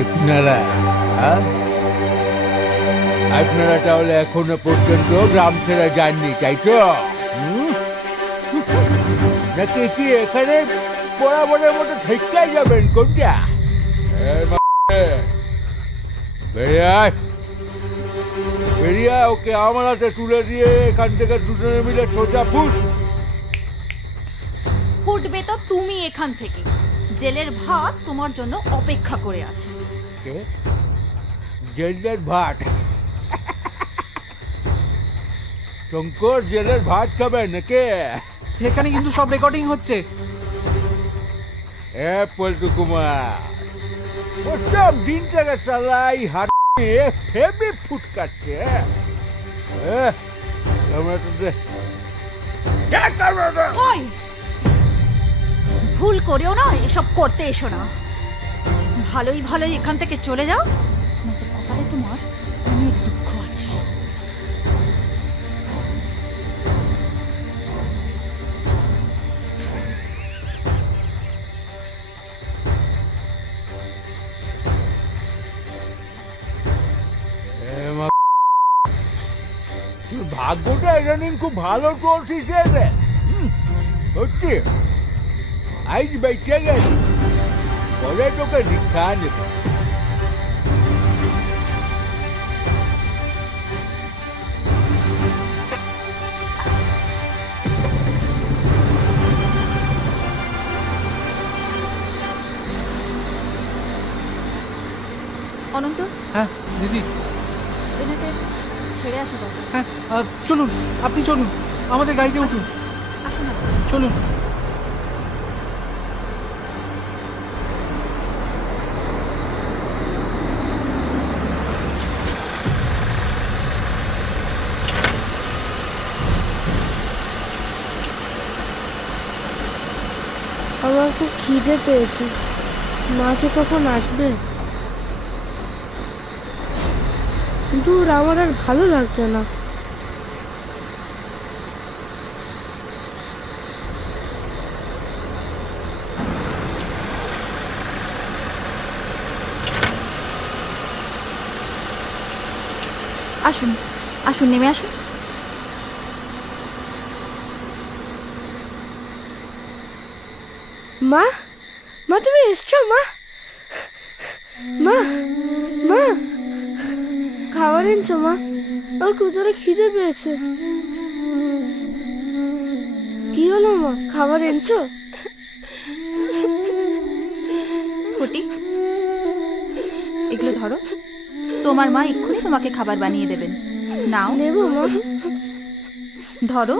আপনারা হ্যাঁ? আপনারা তাহলে এখনো পর্যন্ত গ্রাম ছেড়ে যাননি তাই তো হুম? নাকি কি এখানে বরাবরের মতো থেকে যাবেন কোনটা বেরিয়ে আয় বেরিয়ে আয়, ওকে আমার হাতে তুলে দিয়ে এখান থেকে দুজনে মিলে সোজা ফুস। ফুটবে তো তুমি এখান থেকে। জেলের ভাত তোমার জন্য অপেক্ষা করে আছে। কে? জেলের ভাত? শঙ্কর জেলের ভাত খাবেন নাকি? এখানে কিন্তু সব রেকর্ডিং হচ্ছে। এ পল্টু কুমার, প্রথম দিন থেকে চালাই হাত নিয়ে ফেবি ফুটকাচ্ছে। ওই ভুল করেও না এসব করতে এসো না। ভালোই ভালোই এখান থেকে চলে যাও, নয়তো কপালে তোমার অনেক দুঃখ আছে। ভাগ্যটা ইদানিং খুব ভালো চলছিস রে। সত্যি আইজ বেঁচে গেছি, পরে তোকে দীক্ষা নেব। অনন্ত, হ্যাঁ দিদি। এনাকে ছেড়ে আসা দরকার। হ্যাঁ চলুন, আপনি চলুন, আমাদের গাড়িতে উঠুন। আসুন না। চলুন। আমার খুব খিদে পেয়েছে, মা যে কখন আসবে। কিন্তু আমার আর ভালো লাগছে না। আসুন আসুন, নেমে আসুন। মা, মা তুমি এসছো? মা, মা, মা খাবার এনেছো? মা আমার খুব জোরে খিদে পেয়েছে। কি হলো মা, খাবার এনেছো? ফটিক, এগুলো ধরো, তোমার মা এক্ষুনি তোমাকে খাবার বানিয়ে দেবেন। নাও নেবো মা। ধরো।